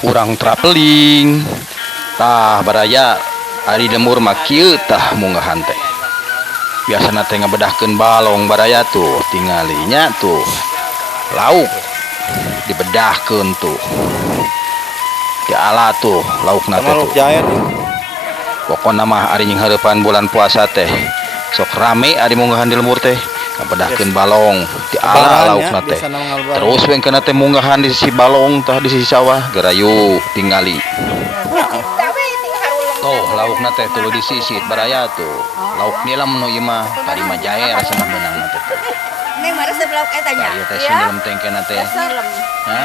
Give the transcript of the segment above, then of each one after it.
urang traveling tah baraya ari lemur mah kieu tah munggahan teh biasana teh ngabedahkeun balong baraya tuh tingalinya tuh lauk dibedahkeun tuh ala tuh laukna teh tuh pokona mah ari nying hareupan bulan puasa teh sok rame ari munggahan di lemur teh ngabedahkeun balong di ala laukna teh terus wengkeuna teh munggahan di sisi balong tah di sisi sawah garayu tingali tuh laukna teh tuluy disisit baraya tuh lauk nilam nu ieu mah tadi mah jae rasa menang teh Neng mah resep lauk eta nya. Ieu teh sinilem tengkena teh. Hah?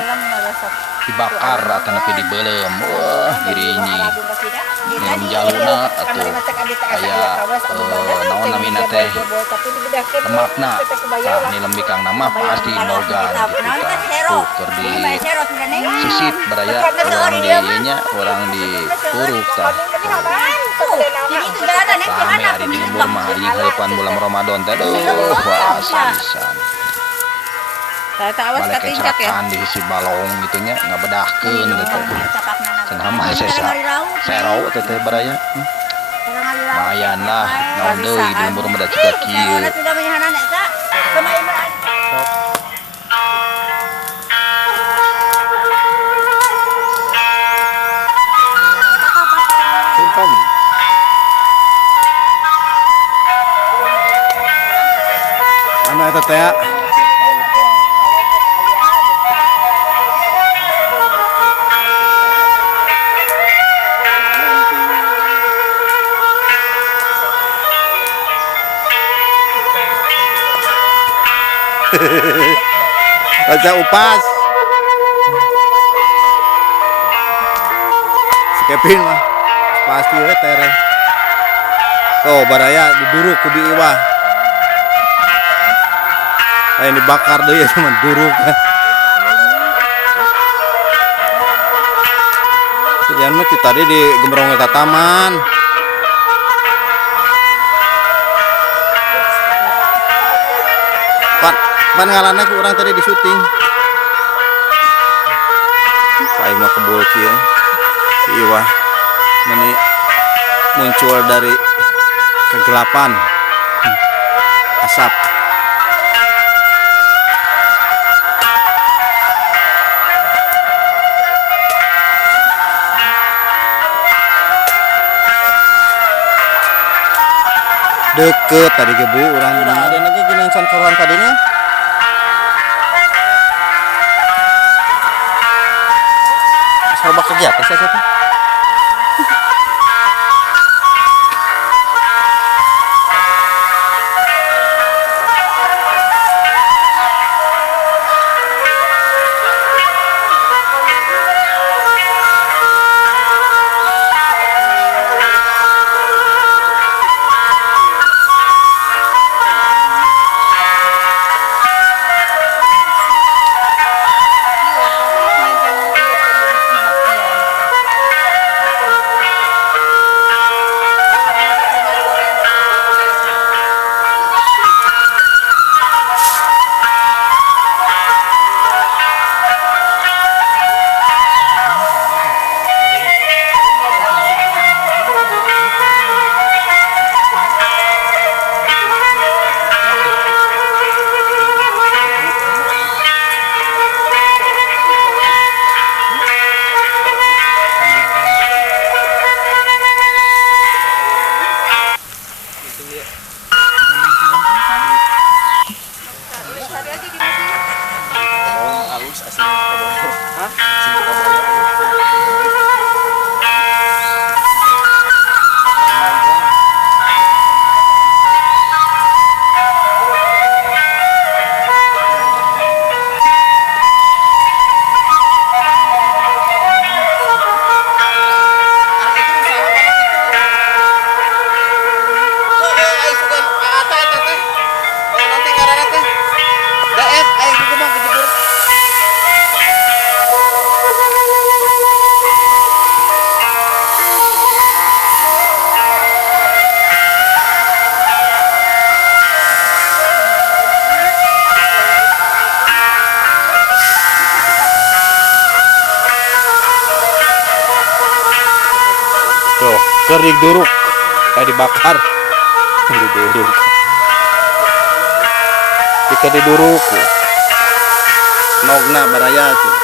Dibakar atau napi dibeulem. Wah, girinyi. Nilem jaluna atuh aya naon namina teh. Lemakna. Tah nilem bikang nama pasti organ gitu tah. Tuh keur di sisit baraya urang di ieu nya, urang di turuk tah. Rame hari di lembur mah hari hareupan bulan Ramadan teh. Wah, pisan. Tah awas ka tingkat ya. Di si balong gitu nya ngabedahkeun gitu. Cenah mah serau teh teh baraya. Lumayan lah, naon deui di lembur mah da ciga kieu. Anu eta teh ya. Baca upas. Kevin mah pasti we tere. Tuh baraya diduruk ku iwah. Aya dibakar deui ya teman duruk. Sidian mah tadi di gembrong eta taman. Pan ngalana ku urang tadi di syuting. Pai mah kebul kieu. Si Iwah meni muncul dari kegelapan. Asap. Deket tadi ke Bu urang ada lagi geuning can karuan kadinya. Coba kegiatan saya tuh. Keur diduruk, dibakar. Diduruk. Jika diduruk. Nogna baraya tuh.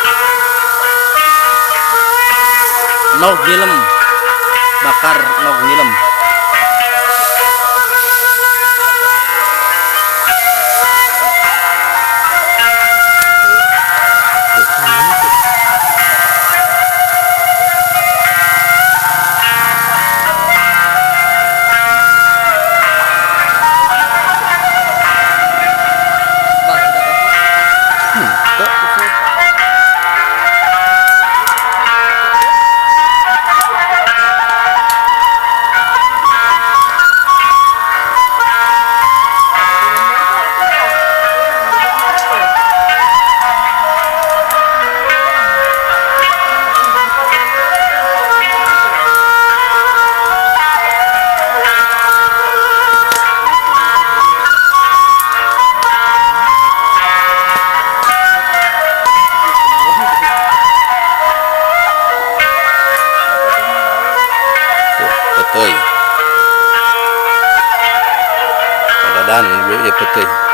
Nog nilem. Bakar nog nilem. Peteuy. Kadadan ieu peteuy.